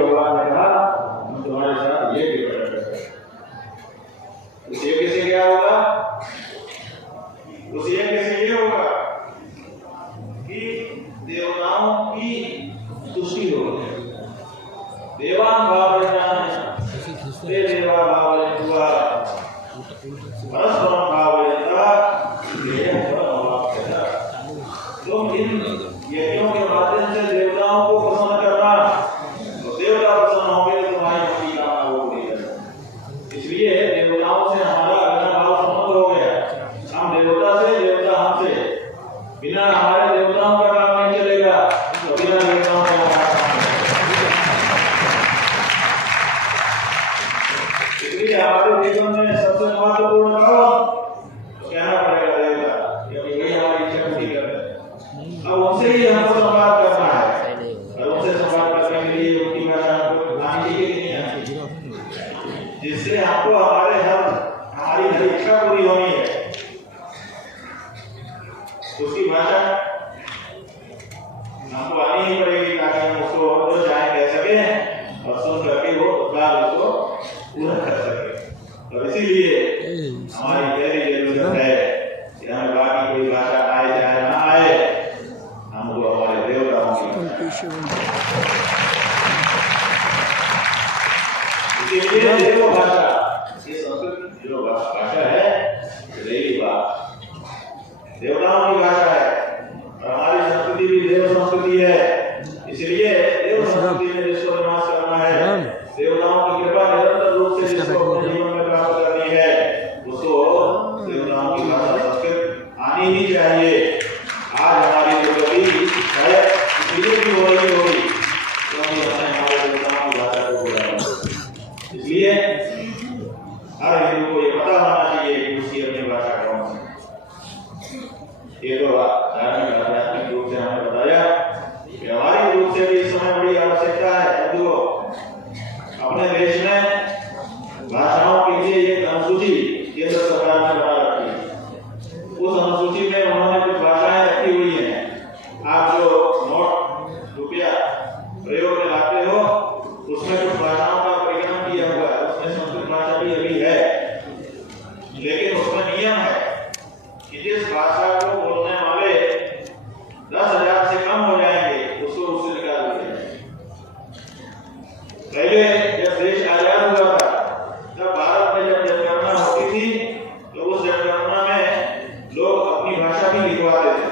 भगवान ने कहा हम तुम्हारे साथ ये भी करेंगे। उस यज्ञ से क्या होगा? उस यज्ञ से ये होगा कि देवताओं की तुष्टि होगी। देवान भावयन्तान ते देवा भावयन्त्वा परस्परं भावयन्ता देयं फलमवाप्स्यता। तुम इन यज्ञों के माध्यम से देवताओं को प्रसन्न करना, तो देवता प्रसन्न होंगे तो तुम्हारी मनी कामना हो गई। इसलिए देवताओं से हमारा अविनाभाव संबंध हो गया। हम देवता से, देवता हमसे। बिना हमारे देवताओं का काम नहीं चलेगा, तो बिना देवताओं का हमारा काम नहीं चलेगा। इसलिए हमारे जीवन में सबसे महत्वपूर्ण काम तो कहना पड़ेगा देवता, क्योंकि वही हमारी इच्छा पूरी कर रहे हैं। अब उनसे ही हमको संवाद करना है, और उनसे संवाद करने के लिए उनकी भाषा हमको आनी चाहिए कि नहीं आनी, जिससे हमको हमारी हर इच्छा पूरी होनी है। उसकी भाषा हमको आनी ही पड़ेगी, ताकि हम उसको जो चाहे कह सकें और सुन करके वो उसको पूरा कर सके। और इसीलिए हमारी पहली जरूरत है कि हमें बाकी कोई भाषा आए चाहे ना आए, हमको हमारे देवताओं की इसीलिए देव भाषा, ये संस्कृत जो भाषा है, देवी भाषा देवताओं की भाषा है। और हमारी संस्कृति भी देव संस्कृति है। इसलिए देव संस्कृति में जिसको निवास करना है, देवताओं की कृपा निरंतर रूप से जिसको अपने जीवन में प्राप्त करनी है, उसको देवताओं की भाषा संस्कृत आनी ही चाहिए। आज हमारी जो गति है इसलिए भी हो रही होगी क्योंकि हमने हमारे देवताओं की भाषा को बोला। इसलिए हर हिंदू को ये पता होना चाहिए कि उसकी अपनी भाषा कौन सी। ये तो धार्मिक आध्यात्मिक रूप से हमने बताया कि हमारी रूप से भी इस समय बड़ी आवश्यकता है। हिंदुओं अपने देश में भाषाओं के लिए एक अनुसूची केंद्र सरकार ने बना रखी है। उस अनुसूची में उन्होंने कुछ भाषाएं रखी हुई हैं। आप जो नोट रुपया प्रयोग में लाते हो उसमें कुछ भाषाओं का परिगणन किया हुआ है। उसमें संस्कृत भाषा भी अभी है, लेकिन उसमें नियम है कि जिस भाषा को बोलने वाले 10,000 से कम हो जाएंगे उसको उससे निकाल दिया जाए। पहले जब देश आजाद हुआ था तब भारत में जब जनगणना होती थी तो उस जनगणना में लोग अपनी भाषा भी लिखवाते थे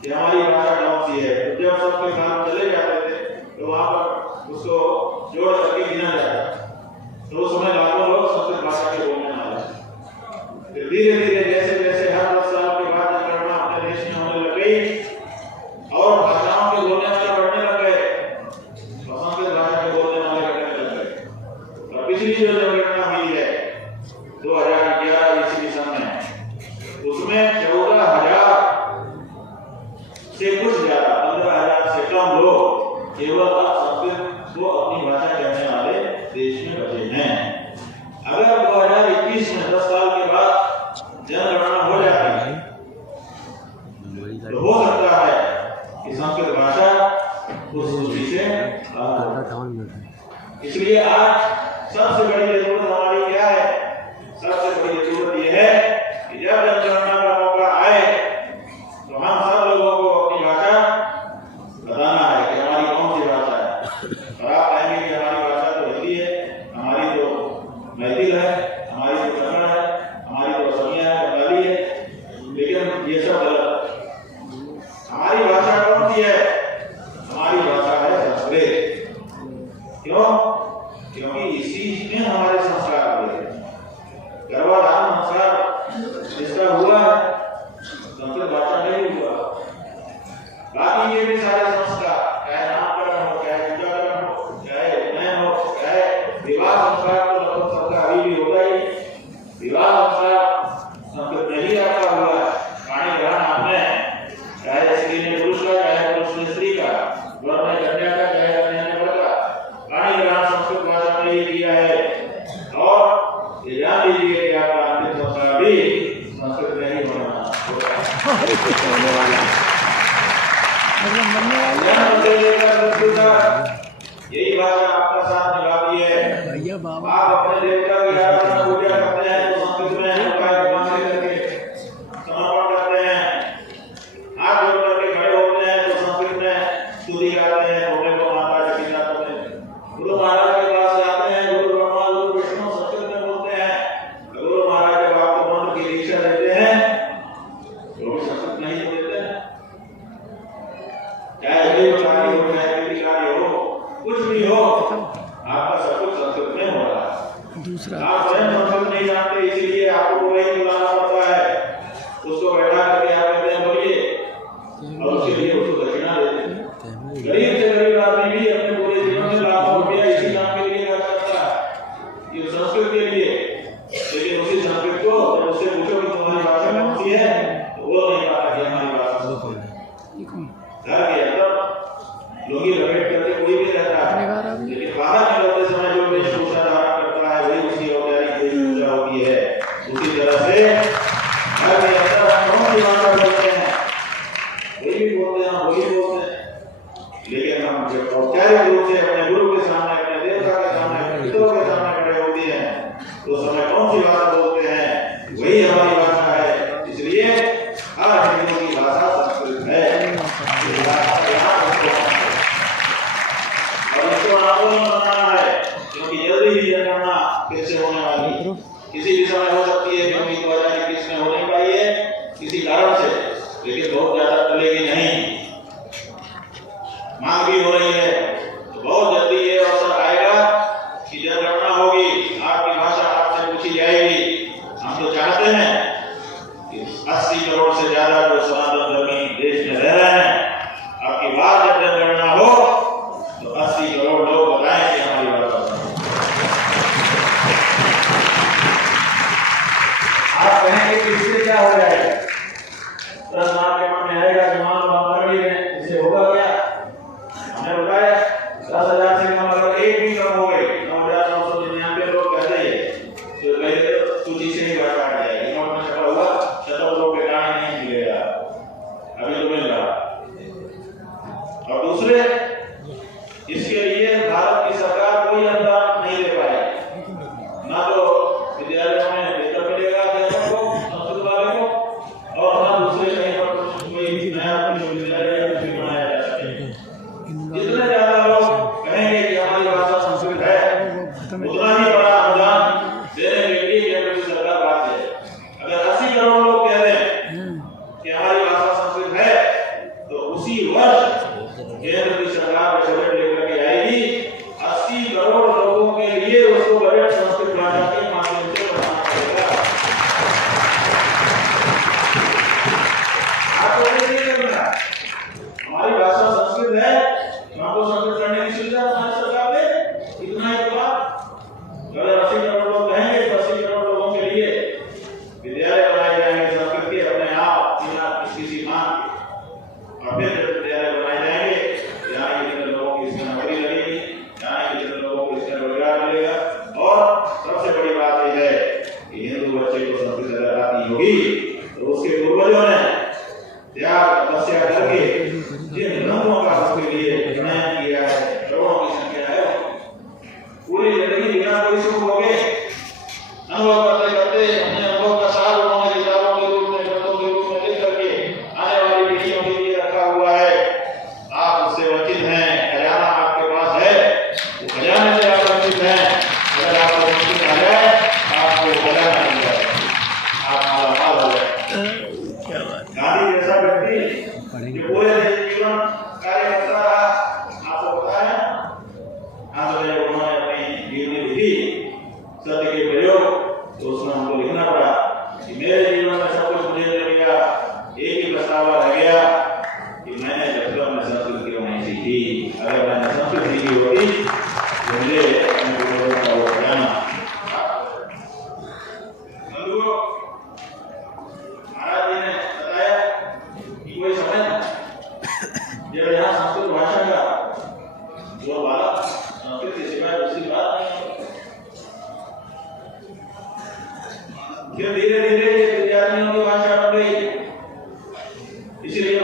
कि हमारी भाषा कौन सी है। तो जब सबके साथ चले जाते थे तो वहां पर उसको जोड़ करके गिना जाता। तो उस समय लाखों लोग संस्कृत भाषा के बोलने वाले। फिर धीरे धीरे जैसे जैसे हर 10 साल के बाद जनगणना अपने देश में होने लग गई और भाषाओं के बोलने वाले बढ़ने लग गए, संस्कृत भाषा के बोलने वाले घटने लग गए। और पिछली जो जनगणना हुई है 2011 ईस्वी सन में, उसमें 14,000 से कुछ ज्यादा 15,000 से कम लोग केवल संस्कृत को अपनी भाषा कहने वाले देश में बचे हैं। अगर 2021 में 10 साल के बाद जनगणना हो जाती है तो हो सकता है कि संस्कृत भाषा उस सूची से इसलिए आज सबसे बड़ी जरूरत हमारी क्या है? सबसे बड़ी जरूरत यह है कि जब जनगणना का मौका आए तो हम सब लोगों को अपनी भाषा बताना है कि हमारी कौन सी भाषा है। और आप कहेंगे कि हमारी भाषा तो हिंदी है, हमारी तो मैथिल है, हमारी तो कन्नड़ है, हमारी तो असमिया है, बंगाली है, लेकिन ये सब गलत। हमारी भाषा कौन सी है? हमारी भाषा है संस्कृत। क्यों? क्योंकि इसी में हमारे संस्कार हुए हैं। गर्भाधान संस्कार जिसका हुआ है संस्कृत भाषा में ही हुआ। बाकी ये भी सारे संस्कार, चाहे नामकरण हो, चाहे पूजाकरण हो, चाहे उपनयन हो, चाहे विवाह संस्कार, तो लगभग सबका अभी भी होता ही। विवाह संस्कार संस्कृत में ही आपका हुआ है। पाणी ग्रहण आपने चाहे स्त्री ने पुरुष का, चाहे पुरुष ने स्त्री का, वर ने कन्या का, चाहे कन्या ने वर का, पाणी ग्रहण संस्कृत भाषा में ही किया है। और ये जान लीजिए कि आपका अंतिम संस्कार भी संस्कृत में ही होने वाला है। जन्म से लेकर मृत्यु तक यही भाषा आपका साथ निभाती है। आप अपने देवता की आराधना पूजा करते हैं तो संस्कृत में उनका भगवान करके समर्पण करते हैं। हाथ जोड़ करके खड़े होते हैं तो संस्कृत में स्तुति गाते हैं, भोले को माता जगीता करते हैं। गुरु महाराज के पास जाते हैं, गुरु ब्रह्मा गुरु विष्णु संस्कृत में बोलते हैं। गुरु महाराज जब आपको मंत्र की दीक्षा देते हैं तो भी संस्कृत नहीं देते हैं। चाहे देव कार्य हो चाहे कृति कार्य हो, कुछ भी हो, आपका सब कुछ संस्कृत में हो रहा है। दूसरा आप स्वयं संस्कृत नहीं जानते, इसलिए आपको वही बुलाना पड़ता है। उसको बैठा करके आप कहते हैं बोलिए और उसके लिए उसको दक्षिणा देते हैं। गरीब से गरीब आदमी भी अपने पूरे जीवन में लाखों रुपया इसी काम के लिए खर्च करता है, ये संस्कृत के लिए। लेकिन उसी संस्कृत को जब उससे पूछो कि तुम्हारी भाषा कौन सी है तो वो नहीं पता कि हमारी भाषा कौन है। घर के अंदर लोगी लपेट करके कोई भी रहता है, लेकिन बाहर निकलते समय जो वेशभूषा धारण करता है वही उसकी औपचारिक वेशभूषा होती है। उसी तरह से घर के अंदर हम कौन सी भाषा बोलते हैं, वही भी बोलते हैं, वही बोलते हैं। लेकिन हम जब औपचारिक रूप से अपने गुरु के सामने, अपने देवता के सामने, अपने पितरों के सामने खड़े होते हैं तो समय कौन सी भाषा बोलते हैं, वही हमारी भाषा है। इसलिए हर हिंदू की भाषा संस्कृत है और इसको आंदोलन बनाना है, क्योंकि जल्दी ही जनगणना फिर से होने वाली, किसी भी समय हो सकती है, क्योंकि 2021 में हो नहीं पाई है किसी कारण से, लेकिन बहुत ज्यादा चलेगी नहीं। मांग भी हो रही है तो बहुत जल्दी ये अवसर आएगा कि जनगणना होगी, आपकी भाषा आपसे पूछी जाएगी। हम तो चाहते हैं कि 80 करोड़ से ज्यादा जो सनातन धर्मी देश में रह रहे हैं, आपकी बात जब जनगणना हो तो 80 करोड़ लोग बताएं कि हमारी भाषा। आप कहेंगे कि इससे क्या हो जाएगा, प्रश्न आपके मन में आएगा कि मान लो हम कर लिए, इससे होगा क्या? हमने बताया 10,000 से कम अगर एक भी कम हो गए, 9,999 लोग कहते हैं तो पहले सूची से ही घटा जाएगी। नोट में छपा हुआ 70 लोग के कारण नहीं मिलेगा, अभी तो मिल रहा। और दूसरे, इसके लिए भारत की सरकार कोई अनुदान नहीं दे पाई, ना तो विद्यालयों में वेतन मिलेगा अध्यापकों को, संस्कृत वाले को, और ना दूसरे कहीं पर कोई नया विद्यालय बनाया जा सके। जितने ज्यादा लोग कहेंगे कि हमारी भाषा संस्कृत है, उतना ही बड़ा अनुदान देने के लिए केंद्र की सरकार बात है। अगर 80 करोड़ लोग कह रहे हैं कि हमारी भाषा संस्कृत है, तो उसी वर्ष केंद्र की सरकार बजट लेकर के आएगी 80 करोड़ लोगों के लिए, उसको बजट संस्कृत भाषा के माध्यम से बनाना पड़ेगा। आपको नहीं करना, हमारी भाषा संस्कृत है, हमको संस्कृत करने की सुविधा हमारी सरकार ने, इतना ही बात। अगर 80 करोड़ लोग कहेंगे तो 80 करोड़ लोगों के लिए विद्यालय बनाए जाएंगे संस्कृत के अपने आप, बिना किसी मांग के। और फिर जब विद्यालय बनाए जाएंगे, यहाँ के जितने लोगों की इसमें नौकरी लगेगी, यहाँ के जितने लोगों को इसमें रोजगार मिलेगा। और सबसे बड़ी बात यह है कि हिंदू बच्चे को संस्कृत अगर आती होगी तो उसके पूर्वजों ने त्याग तपस्या करके जिन रंगों का उसके लिए चयन किया है, करोड़ों की संख्या है, पूरी जिंदगी बिना कोई सुख भोगे अनुभव करते करते अपने अनुभव का सार उन्होंने किताबों के रूप में, ग्रंथों के रूप में लिख करके आने वाली पीढ़ियों के लिए रखा हुआ है। आप उससे वंचित हैं, खजाना आपके पास है, तो खजाने से आप वंचित हैं। अगर आपको वंचित आ जाए, आपको खजाना मिल जाए, आप मालामाल हो जाए। गांधी जैसा व्यक्ति जो पूरे जीवन कार्य करता रहा, आपको पता है, जब उन्होंने अपनी जीवनी लिखी सत्य के प्रयोग, तो उसमें हमको लिखना पड़ा कि मेरे जीवन में सब कुछ मुझे मिल गया, एक ही पछतावा रह गया कि मैंने बचपन में संस्कृत क्यों नहीं सीखी। अगर मैंने संस्कृत सीखी होती तो मुझे अपने पूर्वजों का वो खजाना। महाराज जी ने बताया कि कोई समय जब यहाँ संस्कृत भाषा का जो वाला संस्कृत के सिवाय दूसरी बात नहीं, फिर धीरे धीरे ये विद्यार्थियों की भाषा बन गई। इसीलिए